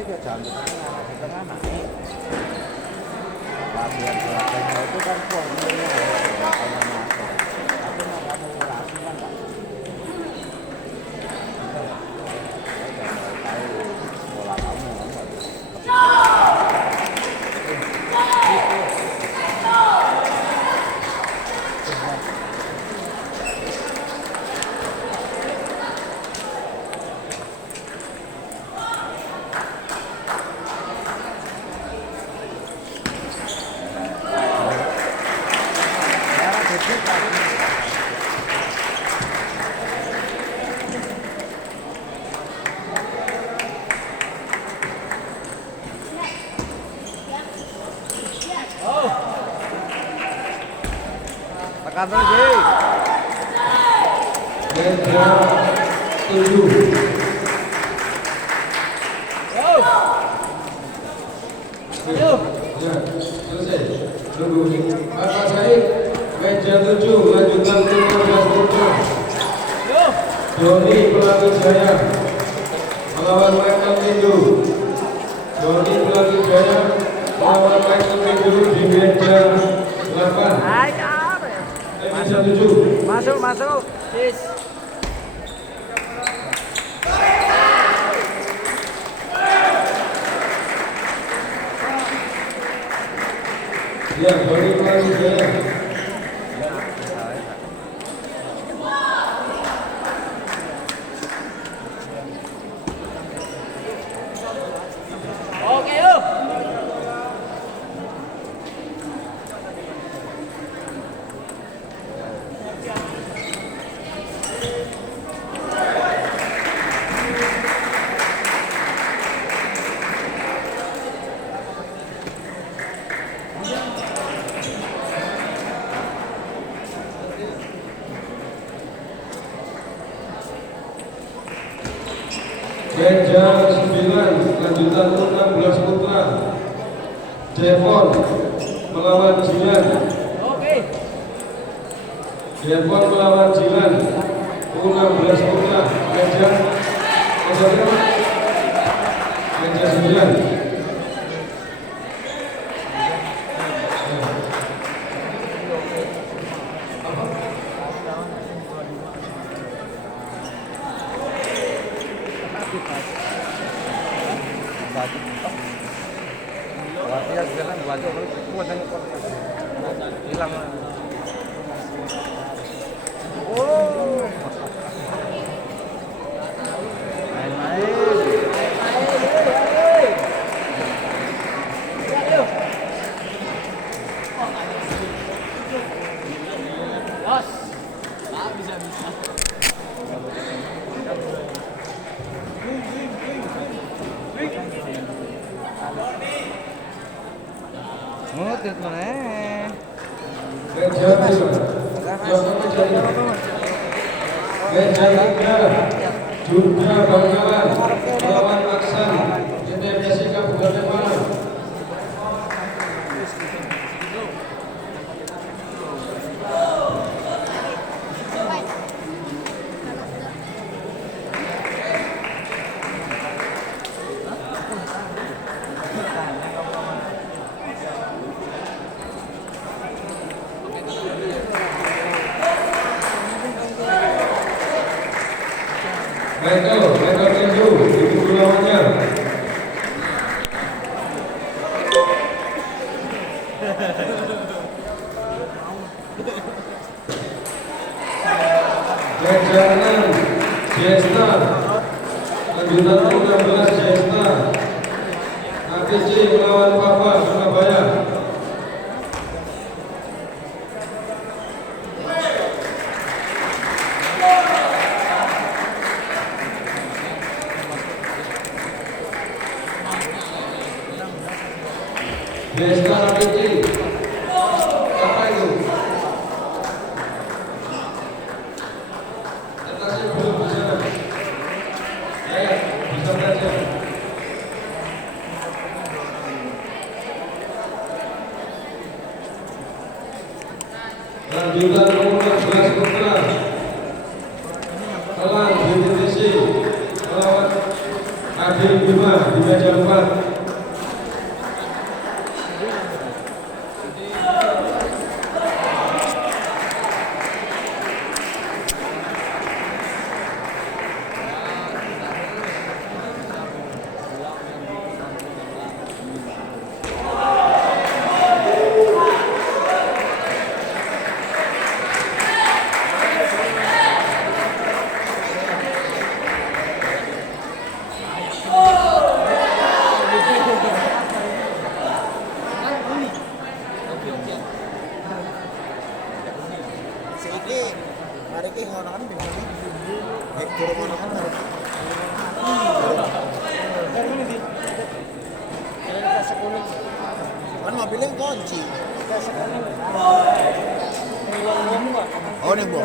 cantik ya cantik di tengah naik latihan belakangnya itu kan formulnya belakangnya masuk tapi mau kamu kurasi kan nggak tahu pola kamu kan tekan terus sih. Meja 7. Ya, selesai. Tunggu. Bapak Said, meja 7, lanjutan 15 putra. Joni Pelangi Jaya melawan Michael Windu. Joni Pelangi Jaya melawan Michael Windu di meja 8. Meja 7. Masuk. Yes. Ya, Joni Pelangi Jaya. Oke, yuk. Meja 9, lanjutan 16 putra. Devon melawan Jilan. Oke. Devon melawan Jilan. 16 putra. Meja 9. Latihan sekarang belajar kuat yang hilang. Oh, main-main. Bos. Bisa. Ngutit mana? Meja 5. Meja 3. Junda Bangkalan melawan Aksan. ITMSI Kabupaten Malang. Michael Kendu, ibu lawannya. Meja 6, Jesta. Lanjutan 16 Jesta. APC melawan Papa Surabaya. Jesta APC. Apa itu? Atasnya belum bisa. Ya, bisa saja. Lanjutan nomor 16 putra. Telan BTTC melawan AD Arif Bima di meja 4. Sige, mari kayo ngono kan bimbo. Turo ngono kan harus. Kan mobilnya kunci. Oh, nih, Bu.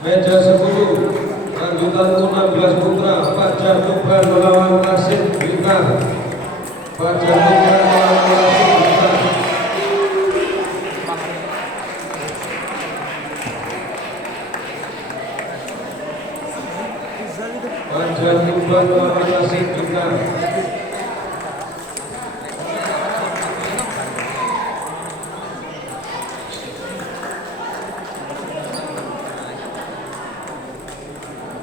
Meja 10, lanjutan U16 Putra, Fajar Tuban melawan Rasid Blitar. Fajar Tuban melawan Rasid Blitar. Fajar Tuban melawan Rasid Blitar.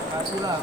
Kasih lah.